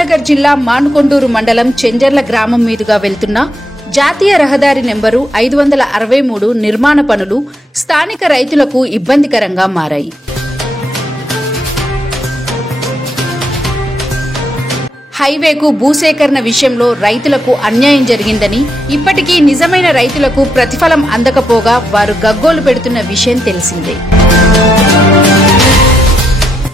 కరీంనగర్ జిల్లా మానుకొండూరు మండలం చెంజర్ల గ్రామం మీదుగా వెళ్తున్న జాతీయ రహదారి నెంబరు 563 నిర్మాణ పనులు స్థానిక రైతులకు ఇబ్బందికరంగా మారాయి. హైవేకు భూసేకరణ విషయంలో రైతులకు అన్యాయం జరిగిందని, ఇప్పటికీ నిజమైన రైతులకు ప్రతిఫలం అందకపోగా వారు గగ్గోలు పెడుతున్న విషయం తెలిసిందే.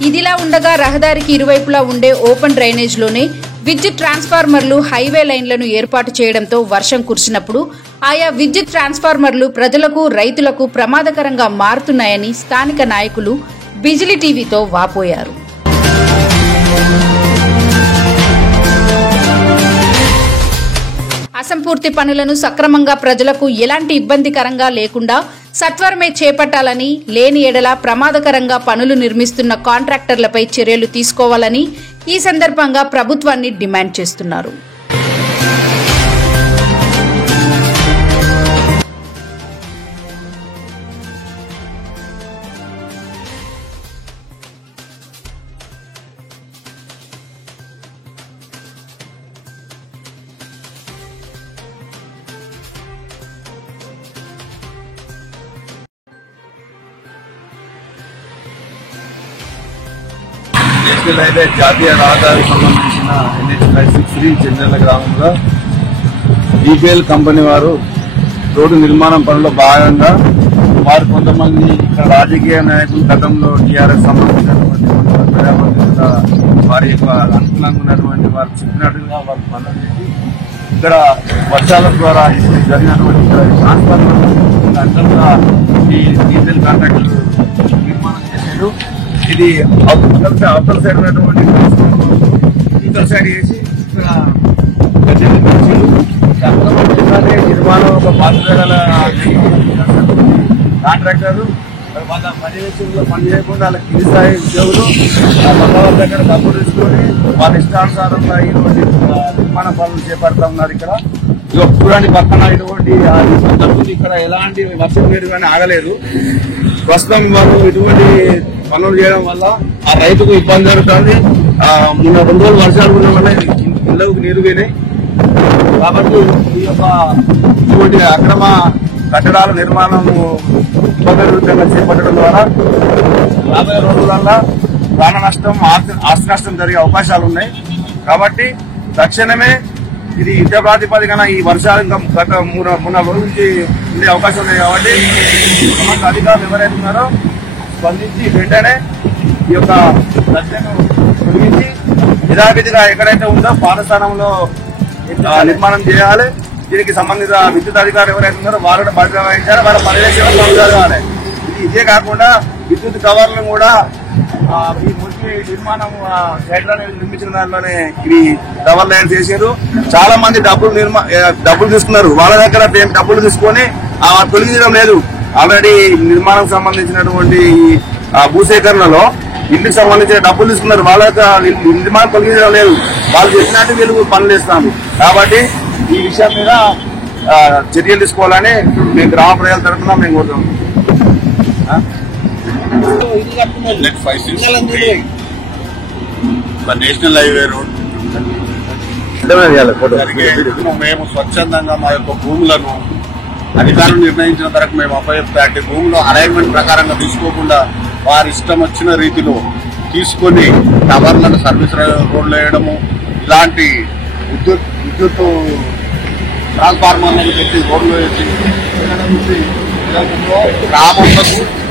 ఇదిలా ఉండగా రహదారికి ఇరువైపులా ఉండే ఓపెన్ డ్రైనేజ్లోనే విద్యుత్ ట్రాన్స్ఫార్మర్లు, హైవే లైన్లను ఏర్పాటు చేయడంతో వర్షం కురిసినప్పుడు ఆయా విద్యుత్ ట్రాన్స్ఫార్మర్లు ప్రజలకు, రైతులకు ప్రమాదకరంగా మారుతున్నాయని స్థానిక నాయకులు బిజిలీ టీవీతో వాపోయారు. అసంపూర్తి పనులను సక్రమంగా ప్రజలకు ఎలాంటి ఇబ్బందికరంగా లేకుండా సత్వరమే చేపట్టాలని, లేని ఎడల ప్రమాదకరంగా పనులు నిర్మిస్తున్న కాంట్రాక్టర్లపై చర్యలు తీసుకోవాలని ఈ సందర్భంగా ప్రభుత్వాన్ని డిమాండ్ చేస్తున్నారు. నేషనల్ హైవే జాతీయ రహదారికి సంబంధించిన NH-563 చెంజర్ల గ్రామంలో ఈపీఎల్ కంపెనీ వారు రోడ్డు నిర్మాణం పనుల్లో భాగంగా వారు కొంతమంది ఇక్కడ రాజకీయ నాయకులు గతంలో టీఆర్ఎస్ సంబంధించినటువంటి వారి యొక్క అనుకూలంగా ఉన్నటువంటి వారు చెప్పినట్టుగా వారు పనులు చేసి ఇక్కడ వర్షాల ద్వారా ఇప్పుడు జరిగినటువంటి ట్రాన్స్ఫార్మర్ అంతా ఈ డీజిల్ కాంట్రాక్టులు నిర్మాణం చేశారు. ఇది అవతల సైడ్ ఉన్నటువంటి ఇతర సైడ్ చేసి నిర్మాణం ఒక పాత్రల కాంట్రాక్టర్ వాళ్ళ పర్యవేక్షణలో పని చేయకుండా వాళ్ళ కింది స్థాయి ఉద్యోగులు వాళ్ళ దగ్గర డబ్బులు తీసుకొని వాళ్ళ ఇష్టానుసారంగా ఇటువంటి నిర్మాణ పనులు చేపడతా ఉన్నారు. ఇక్కడ చూడండి పక్కన ఇటువంటి ఇక్కడ ఎలాంటి వర్షం మీరు కానీ ఆగలేదు. ప్రస్తుతం వాళ్ళు ఇటువంటి పనులు చేయడం వల్ల ఆ రైతుకు ఇబ్బంది జరుగుతుంది. మొన్న 2 రోజులు వర్షాలు ఉండడం వల్ల ఇళ్లకు నీరు పోయినాయి. కాబట్టి ఈ యొక్క ఇటువంటి అక్రమ కట్టడాల నిర్మాణం ఇబ్బందికరంగా చేపట్టడం ద్వారా రాబోయే రోజులలో ప్రాణ నష్టం, ఆస్తి నష్టం జరిగే అవకాశాలు ఉన్నాయి. కాబట్టి తక్షణమే ఇది యుద్ధ ప్రాతిపదికన ఈ వర్షాలు ఇంకా గత 3-4 రోజుల నుంచి ఉండే అవకాశం ఉన్నాయి. కాబట్టి సంబంధిత అధికారులు ఎవరైతే ఉన్నారో స్పందించి వెంటనే ఈ యొక్క రచనను తొలగించి యథావిధిగా ఎక్కడైతే ఉందో పాత స్థానంలో నిర్మాణం చేయాలి. దీనికి సంబంధిత విద్యుత్ అధికారులు ఎవరైతే ఉన్నారో వారిని బాధ్యత వహించాలి. వాళ్ళ పర్యవేక్షణ జరగాలి. ఇదే కాకుండా విద్యుత్ టవర్లను కూడా ఈ మురికి నిర్మాణం సైట్లను నిర్మించిన దాంట్లోనే ఇవి టవర్ లైన్స్ చేశారు. చాలా మంది డబ్బులు తీసుకున్నారు. వాళ్ళ దగ్గర డబ్బులు తీసుకొని తొలగించడం లేదు. ఆల్రెడీ నిర్మాణం సంబంధించినటువంటి భూసేకరణలో ఇంటికి సంబంధించిన డబ్బులు తీసుకున్నారు. వాళ్ళ నిర్మాణం తొలగించడం లేదు. వాళ్ళు చెప్పినట్టు వీళ్ళు పనులు చేస్తున్నారు. కాబట్టి ఈ విషయం మీద చర్యలు తీసుకోవాలని మేము గ్రామ ప్రజల తరఫున మేము కోరుతాం. నేషనల్ హైవే రోడ్ మేము స్వచ్ఛందంగా మా యొక్క భూములను అధికారులు నిర్ణయించిన తరకు మేము అప్పచెప్తే భూములు అలైన్మెంట్ ప్రకారంగా తీసుకోకుండా వారి ఇష్టం వచ్చిన రీతిలో తీసుకుని టవర్లను సర్వీస్ రోడ్లు వేయడము, ఇలాంటి విద్యుత్ ట్రాన్స్ఫార్మర్లను పెట్టి రోడ్లు వేసి గ్రామంలో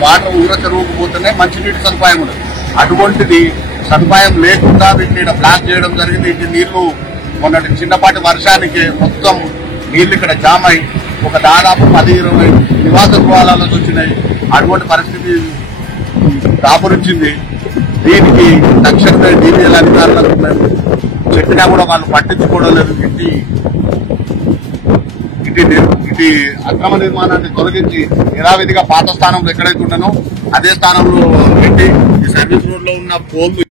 వాటర్ ఊర చెరువుకు పోతేనే మంచినీటి సదుపాయం ఉంది. అటువంటిది సదుపాయం లేకుండా వీటిని బ్లాక్ చేయడం జరిగింది. ఇది నీళ్లు మొన్నటి చిన్నపాటి వర్షానికి మొత్తం నీళ్లు ఇక్కడ జామ్ అయి ఒక దాదాపు 10-20 నివాస గృహాలలో వచ్చినాయి. అటువంటి పరిస్థితి దాపురించింది. దీనికి తక్షణమే డీపీఎల్ అధికారులకు మేము చెప్పినా కూడా వాళ్ళు పట్టించుకోవడం లేదు. ఇటు అక్రమ నిర్మాణాన్ని తొలగించి యథావిధిగా పాత స్థానంలో ఎక్కడైతే ఉన్నానో అదే స్థానంలో పెట్టి ఈ సర్వీస్ రోడ్ లో ఉన్న పోల్లు